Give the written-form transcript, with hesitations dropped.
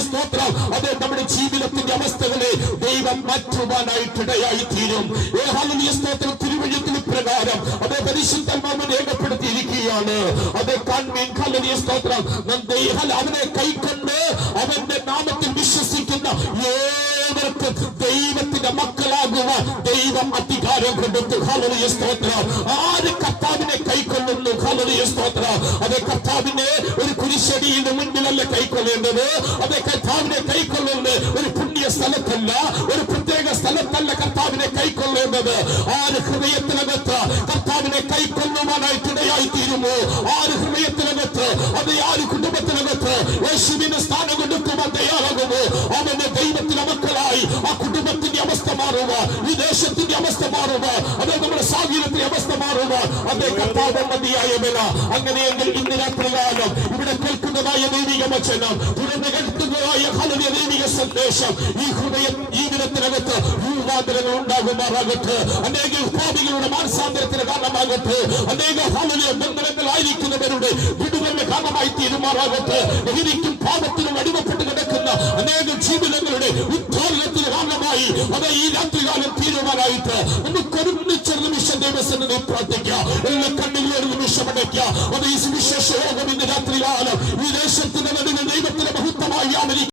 സ്തോത്രം. അത് നമ്മുടെ ജീവിതത്തിന്റെ അവസ്ഥകളെ ദൈവം മാറ്റുവാനായിട്ടിടയായി തീരും. ഹല്ലേലൂയ സ്തോത്രം. തിരുവചനത്തിന് പ്രകാരം അത് പരിശുദ്ധാത്മാവ് രേഖപ്പെടുത്തിയിരിക്കുകയാണ്. അത് കാൺമീൻ. ഹല്ലേലൂയ സ്തോത്രം. അവനെ കൈക്കൊണ്ട് അവന്റെ നാമത്തിൽ വിശ്വസിക്കുന്ന ഏവർക്കും ദൈവത്തിന്റെ മക്കളാകുവാൻ ദൈവം അധികാരം കൊടുത്തു. ഹല്ലേലൂയ സ്തോത്രം. ആര് കർത്താവിനെ കൈക്കൊള്ളുന്നു? ഹല്ലേലൂയ സ്തോത്രം. അത് കർത്താവിനെ ഒരു കുരിശടിയുടെ മുൻപിലല്ല കൈക്കൊള്ളേണ്ടത്. അത് കർത്താവിനെ കൈക്കൊള്ളുന്നത് ഒരു പുണ്യ സ്ഥലത്തല്ല, ഒരു പ്രത്യേക സ്ഥലത്തല്ല കർത്താവിനെ കൈക്കൊള്ളേണ്ടത്. ആര് ഹൃദയത്തിനകത്ത് കർത്താവിനെ കൈക്കൊള്ളുവാനായിട്ടിടയായി തീരുമോ, ആര് ഹൃദയത്തിനകത്ത്, അത് ആര് കുടുംബത്തിനകത്ത് യേശുവിന് സ്ഥാനം കൊടുക്കുവാൻ തയ്യാറാകുമോ, അവന്റെ ദൈവത്തിന്റെ മക്കളായി ആ കുടുംബത്തിന്റെ അവസ്ഥ മാറുക, ഈ ദേശത്തിന്റെ അവസ്ഥ മാറുക, അത് നമ്മുടെ സാഹചര്യത്തിന്റെ അവസ്ഥ മാറുക. അതേ കർത്താവ് മതിയായവന. അങ്ങനെയെങ്കിൽ ഇന്ന് രാത്രികാലം ഇവിടെ കേൾക്കുന്നതായ ദൈവിക വചനം, തുടർന്ന് കേൾക്കുന്നതായ ഹല്ലേലൂയ ദൈവിക സന്ദേശം ഈ ഹൃദയം ജീവിതത്തിനകത്ത് രൂപാന്തരങ്ങൾ ഉണ്ടാകുമാറാകട്ടെ. അനേക പാപികളുടെ മാനസാന്തരത്തിന് കാരണമാകട്ടെ. അനേക ഹല്ലേലൂയ ബന്ധനങ്ങളായിരിക്കുന്നവരുടെ വിടുതലിന് കാരണമായി തീരുമാറാകട്ടെ. ലഹരിക്കും പാപത്തിനും അടിമപ്പെട്ട് കിടക്കുന്ന അനേക ജീവിതങ്ങളുടെ ഉദ്ധാരണത്തിന് കാരണമായി അത് ഈ രാത്രികാലം തീരുമാനമായിട്ട് നമുക്കൊരു നിമിഷം ദൈവസന്നിധിയിൽ പ്രാർത്ഥിക്കാം. എല്ലാ കണ്ണുകളും ഒരു നിമിഷം അടയ്ക്കാം. അത് ഈ സുവിശേഷ യോഗം ഇന്ന് രാത്രികാലം ഈ ദേശത്തിന്റെ നടുവിൽ ദൈവത്തിന്റെ മഹത്വമായി